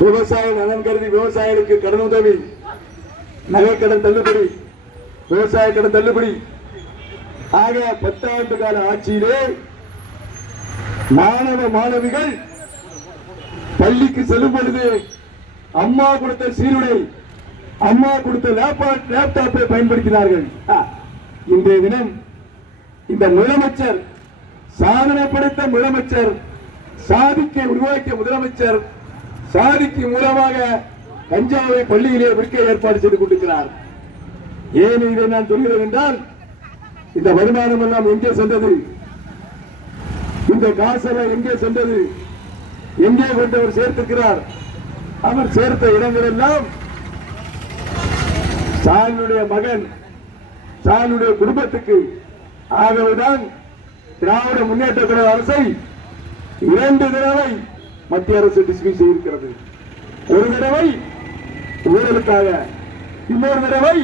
விவசாய நலன் கருதி விவசாயிகளுக்கு கடன் உதவி. நகை கடன் தள்ளுபடி. விவசாய கடன் தள்ளுபடி. ஆக பத்தாண்டு கால ஆட்சியிலே மாணவ மாணவிகள் பள்ளிக்கு செல்லும் பொழுது அம்மா கொடுத்த சீருடை அம்மா கொடுத்த லேப்டாப்பை பயன்படுத்தினார்கள். இன்றைய தினம் இந்த முதலமைச்சர் சாதனை படைத்த முதலமைச்சர் சாதிக்க உருவாக்கிய முதலமைச்சர் சாதிக்கு மூலமாக கஞ்சாவை பள்ளியிலே விற்க ஏற்பாடு செய்து கொண்டிருக்கிறார். ஏன் இதை நான் சொல்கிறேன் என்றால் இந்த வருமானம் எல்லாம் எங்கே சென்றது? இந்த காசெல்லாம் எங்கே சென்றது? எங்கே கொண்டு அவர் சேர்த்திருக்கிறார்? அவர் சேர்த்த இடங்கள் எல்லாம் ஸ்டாலினுடைய மகன் ஸ்டாலினுடைய குடும்பத்துக்கு. ஆகவேதான் திராவிட முன்னேற்ற கழக அரசை இரண்டு தடவை மத்திய அரசு டிஸ்மிஸ் செய்திருக்கிறது. ஒரு தடவை ஊழலுக்காக இன்னொரு தடவை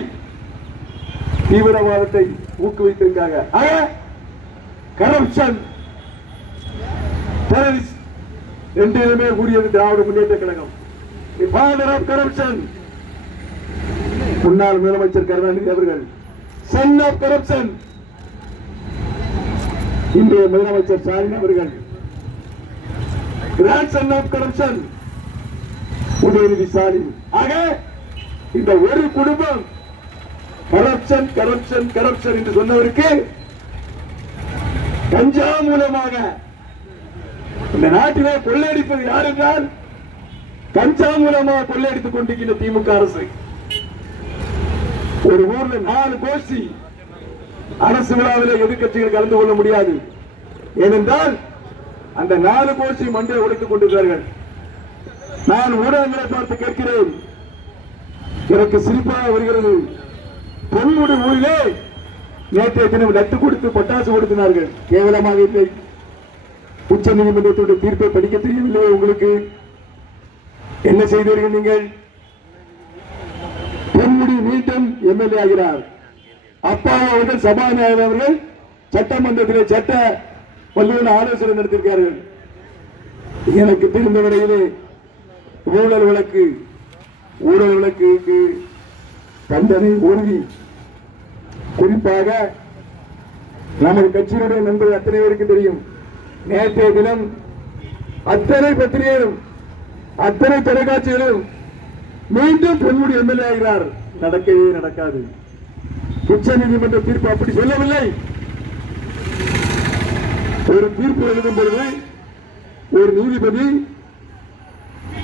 தீவிரவாதத்தை ஊக்குவித்ததற்காக. ஆக கரப்ஷன் டெரரிஸ்ட் ரெண்டிலுமே கூடியது Dravida Munnetra Kazhagam. Father of corruption முன்னாள் முதலமைச்சர் கருணாநிதி அவர்கள் சன் ஆஃப் கரப்ஷன் இன்றைய முதலமைச்சர் ஸ்டாலின் அவர்கள் grand of corruption Udhayanidhi Stalin. ஆக இந்த ஒரு குடும்பம் கரப்ஷன் கரப்ஷன் கரப்ஷன் என்று சொன்னவருக்கு கஞ்சா மூலமாக இந்த நாட்டிலே கொள்ளையடிப்பது யார் என்றால் கஞ்சா மூலமாக கொள்ளையடித்துக் கொண்டிருக்கின்ற திமுக அரசு. ஒரு ஊர்ல நாலு கோஷ்டி அரசு விழாவில் எதிர்க்கட்சிகள் கலந்து கொள்ள முடியாது. ஏனென்றால் அந்த நாலு கோஷி மண்டை உடைத்துக் கொண்டிருக்கிறார்கள். நான் ஊடகங்களை பார்த்து கேட்கிறேன். எனக்கு சிரிப்பாக வருகிறது. பொன்முடி ஊரிலே நேற்றைய தினம் லட்டு கொடுத்து பட்டாசு கொடுத்தினார்கள். கேவலமாக இல்லை. உச்ச நீதிமன்றத்துடைய தீர்ப்பை படிக்க தெரியவில்லை உங்களுக்கு. என்ன செய்தீர்கள் நீங்கள்? பொன்முடி மீண்டும் எம்எல்ஏ ஆகிறார். அப்பா அவர்கள் சபாநாயகர் அவர்கள் சட்டமன்றத்திலே சட்ட வல்லுநர் ஆலோசனை நடத்திருக்கார்கள் எனக்கு தெரிந்த வரையிலே ஊழல் விளக்கு ஊழல் விளக்கு தண்டனை உறுதி குறிப்பாக நமது கட்சியினுடைய நண்பர்கள் அத்தனை பேருக்கு தெரியும். நேற்றைய தினம் அத்தனை பத்திரிகைகளும் அத்தனை தொலைக்காட்சிகளும் மீண்டும் பொன்முடி எம்எல்ஏ ஆகிறார். நடக்கவே நடக்காது. உச்ச நீதிமன்ற தீர்ப்பு அப்படி சொல்லவில்லை. ஒரு தீர்ப்பு எழுதும் பொழுது ஒரு நீதிபதி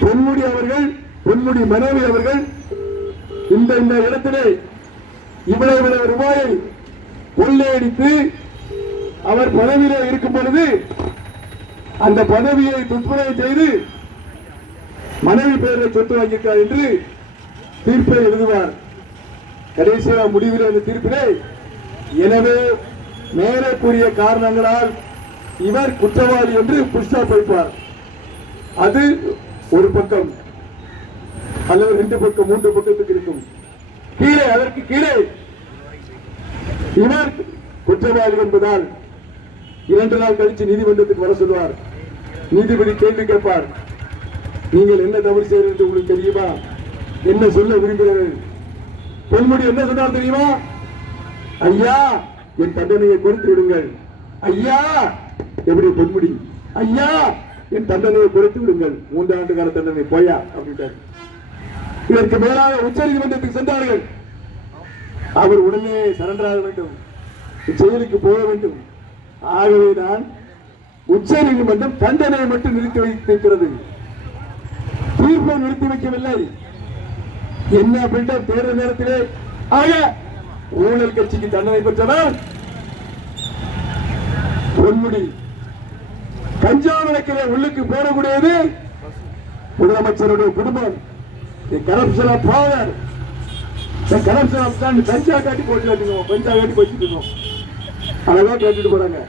பொன்முடி அவர்கள் பொன்முடி மனைவி அவர்கள் இந்த இந்த இடத்திலே இவ்வளவு இவ்வளவு ரூபாயை கொள்ளையடித்து அவர் பதவியிலே இருக்கும் பொழுது அந்த பதவியை துப்புரவு செய்து மனைவி பெயரில் சொத்து வாங்கியிருக்கார் என்று தீர்ப்பை எழுதுவார். கடைசியாக முடிவில் அந்த தீர்ப்பிலே எனவே மேலே கூறிய காரணங்களால் இவர் குற்றவாளி என்று புஷ்டா வைப்பார் அது ஒரு பக்கம். அல்லது ரெண்டு பக்கம் மூன்று பக்கத்துக்கு இருக்கும். கீழே அதற்கு கீழே. இவர் குற்றவாளி என்பதால் இரண்டு நாள் கழிச்சு நீதிமன்றத்துக்கு வர சொல்வார். நீதிபதி கேள்வி கேட்பார். நீங்கள் என்ன தவறு செய்யறது என்று உங்களுக்கு தெரியுமா? என்ன சொல்ல விரும்புகிறீர்கள்? பொன்முடி என்ன சொன்னார் தெரியுமா? ஐயா என் தண்டனையை கொடுத்து விடுங்கள். ஐயா எப்படி பொன்முடி ஐயா என் தண்டனையை குறைத்து விடுங்கள். மூன்றாண்டு கால தண்டனை போயா அப்படின்ட்டார். இதற்கு மேலாக உச்ச நீதிமன்றத்துக்கு சென்றார்கள். அவர் உடனே சரண்டராக ஆக வேண்டும். செயலுக்கு போக வேண்டும். ஆகவே தான் உச்ச நீதிமன்றம் தண்டனையை மட்டும் நிறுத்தி வைத்திருக்கிறது. தீர்ப்பை நிறுத்தி வைக்கவில்லை. என்ன அப்படின்ட்டு தேர்தல் நேரத்திலே? ஆக ஊழல் கட்சிக்கு தண்டனை பெற்றவர் பொன்முடி கஞ்சா வழக்கிலே உள்ளுக்கு போடக்கூடியது முதலமைச்சருடைய குடும்பம். Corruption of power corruption of தான் கஞ்சா காட்டி போட்டு வச்சுக்கோம் கஞ்சா காட்டி வச்சுட்டு இருக்கோம் அதெல்லாம் கேட்டுட்டு போறாங்க.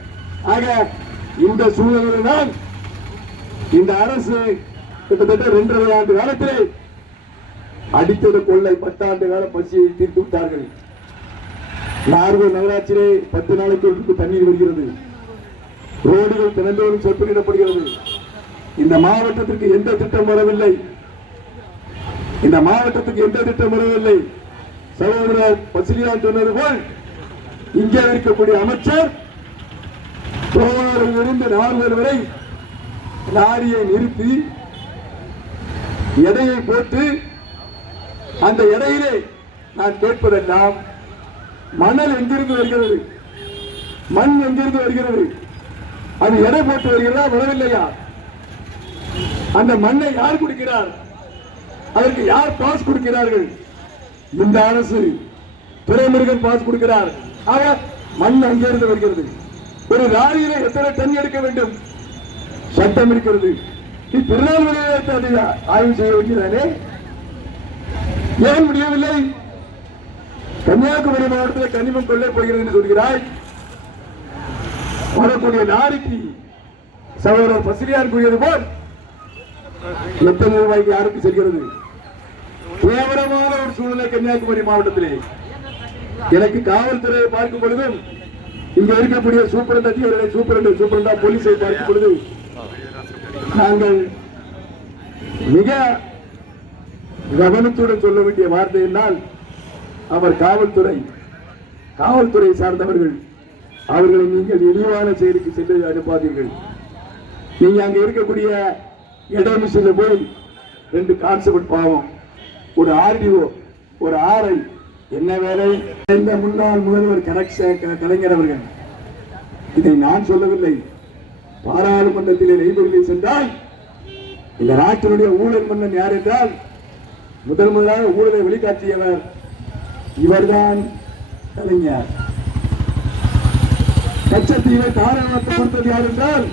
ஆக இந்த சூழ்நிலை தான் இந்த அரசு கிட்டத்தட்ட ரெண்டரை ஆண்டு காலத்திலே அடித்தது கொள்ளை. பத்தாண்டு கால பசியை தீர்த்து விட்டார்கள். நார்வே நகராட்சியிலே பத்து நாளைக்கு தண்ணீர் வருகிறது. ரோடுகள் தினந்தோறும் சொற்பனிடப்படுகிறது இந்த மாவட்டத்திற்கு எந்த திட்டம் வரவில்லை? இந்த மாவட்டத்துக்கு எந்த திட்டம் வரவில்லை? சகோதரர் பசிலியான் சொன்னது போல் இங்கே இருக்கக்கூடிய அமைச்சர் இருந்து நால்வர் வரை லாரியை நிறுத்தி எடையை போட்டு அந்த எடையிலே நான் கேட்பதெல்லாம் மணல் எங்கிருந்து வருகிறது? மண் எங்கிருந்து வருகிறது? அது எடை போட்டு வருகிறதா வரவில்லையா அந்த மண்ணை யார் கொடுக்கிறார்? அதற்கு யார் பாஸ் கொடுக்கிறார்கள்? இந்த அரசு துறைமுருகன் பாஸ் கொடுக்கிறார். ஆக மண் அங்கிருந்து வருகிறது. ஒரு லாரியில எத்தனை டன் எடுக்க வேண்டும்? சட்டம் இருக்கிறது. நீ திருநெல்வேலியை ஆய்வு செய்ய வேண்டியதானே ஏன் முடியவில்லை? கன்னியாகுமரி மாவட்டத்தில் கனிமம் கொள்ளை போகிறது என்று சொல்கிறாய். வரக்கூடிய லாரிக்கு சகோதரர் பசிரியார் கூறியது போல் எத்தனை ரூபாய்க்கு யாருக்கு செல்கிறது? கேவலமான ஒரு சூழ்நிலை கன்னியாகுமரி மாவட்டத்திலே. எனக்கு காவல்துறையை பார்க்கும் பொழுதும் இங்க இருக்கக்கூடிய சூப்பரண்ட் அதிகாரிகளை சூப்பரண்ட் சூப்பரண்டா போலீஸை பார்க்கும் பொழுது நாங்கள் மிக கவனத்துடன் சொல்ல வேண்டிய வார்த்தை என்னால் அவர் காவல்துறை காவல்துறை சார்ந்தவர்கள். அவர்களை நீங்கள் இழிவான செயலுக்கு சென்று அனுப்பாதீர்கள். நீங்க அங்க இருக்கக்கூடிய இடமிஷில் போய் ரெண்டு கான்ஸ்டபிள் பாவம் ஒரு ஆர்டிஓ ஒரு ஆர்ஐ என்ன வேலை? இந்த முன்னாள் முதல்வர் கனெக்ஷ- கலைஞர் அவர்கள் இதை நான் சொல்லவில்லை. பாராளுமன்றத்திலே நெய்பொருளில் சென்றால் இந்த நாட்டினுடைய ஊழல் மன்னன் யார் என்றால் முதல் முதலாக ஊழலை வெளிக்காட்டியவர் இவர்தான் கலைஞர். கச்சத்தீவை தாராளத்தை கொடுத்தது யார் என்றால்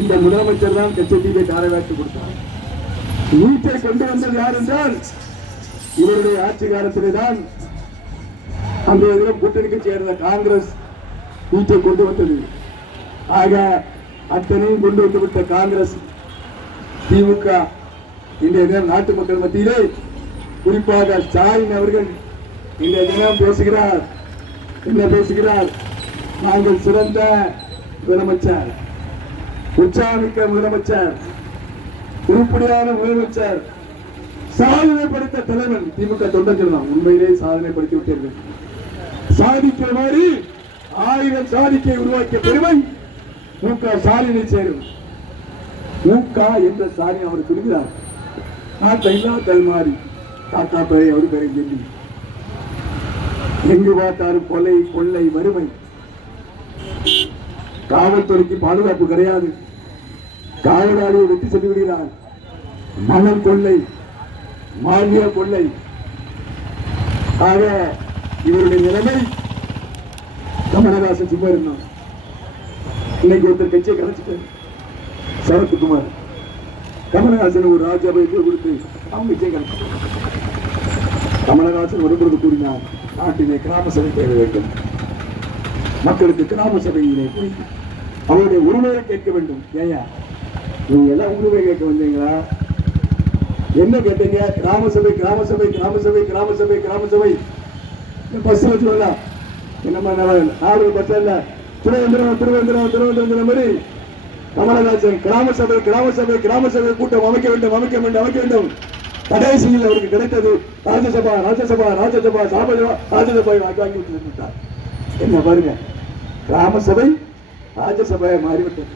இந்த முதலமைச்சர் தான் கச்சத்தீவை தாராளத்தை கொடுத்தார். வீட்டை கொண்டு வந்தது யார் என்றால் இவருடைய ஆட்சி காலத்திலே தான் அந்த இதில் கூட்டணிக்கு சேர்ந்த காங்கிரஸ் வீட்டை கொண்டு வந்தது. ஆக அத்தனையும் கொண்டு வந்து விட்ட காங்கிரஸ் திமுக இன்றைய தினம் நாட்டு மக்கள் மத்தியிலே குறிப்பாக ஸ்டாலின் அவர்கள் இன்றைய தினம் பேசுகிறார். என்ன பேசுகிறார்? நாங்கள் சிறந்த முதலமைச்சர் உற்சாகமிக்க முதலமைச்சர் உருப்படியான முதலமைச்சர் சாதனை படைத்த தலைவன் திமுக தொண்டர்கள் தான். உண்மையிலே சாதனை படுத்தி விட்டீர்கள். சாதிக்கிற மாதிரி ஆயிரம் சாதிக்கை உருவாக்கிய பெருமை மு க ஸ்டாலினை சேரும். மூக்கா என்ற சாரி அவர் சொல்கிறார் நாட்டை இல்லா தல்மாறி தாத்தா பேரை அவர் பேரை சொல்லி எங்கு பார்த்தாலும் கொலை கொள்ளை வறுமை. காவல்துறைக்கு பாதுகாப்பு கிடையாது. காவலாளியை வெட்டி சென்று விடுகிறார். மணல் கொள்ளை மாலிய கொள்ளை. ஆக இவருடைய நிலைமை கமலஹாசன் சும்மா இருந்தான். இன்னைக்கு ஒருத்தர் கட்சியை கலைச்சிட்டாரு சரத்குமார் கமலஹாசன் ஒரு ராஜாவை கொடுத்து அவங்க ஜெயகன் கமலஹாசன் வரும்பொழுது கூறினார் நாட்டிலே கிராம சபை தேவை வேண்டும். மக்களுக்கு கிராம சபையிலே போய் அவருடைய உரிமையை கேட்க வேண்டும். ஏயா நீங்க எல்லாம் உரிமை கேட்க வந்தீங்களா? என்ன கேட்டீங்க? கிராம சபை கிராம சபை கிராம சபை கிராம சபை கிராம சபை. பஸ் வச்சுருவா என்னம்மா நாலு? பஸ் இல்ல. திருவேந்திரம் திருவேந்திரம் திருவேந்திரம் மாதிரி கமலஹாசன் கிராம சபை கிராம சபை கிராம சபை கூட்டம் அமைக்க வேண்டும் அமைக்க வேண்டும் அமைக்க வேண்டும். கடைசியில் அவருக்கு கிடைத்தது ராஜ்யசபா ராஜ்யசபா ராஜ்யசபா சாபஜபா ராஜ்யசபா வாங்கி விட்டு என்ன பாருங்க. கிராமசபை ராஜ்யசபையை மாறிவிட்டது.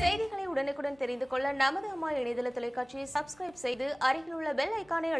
செய்திகளை உடனுக்குடன் தெரிந்து கொள்ள நமது அம்மா இணையதள தொலைக்காட்சியை சப்ஸ்கிரைப் செய்து அருகில் உள்ள பெல் ஐக்கானை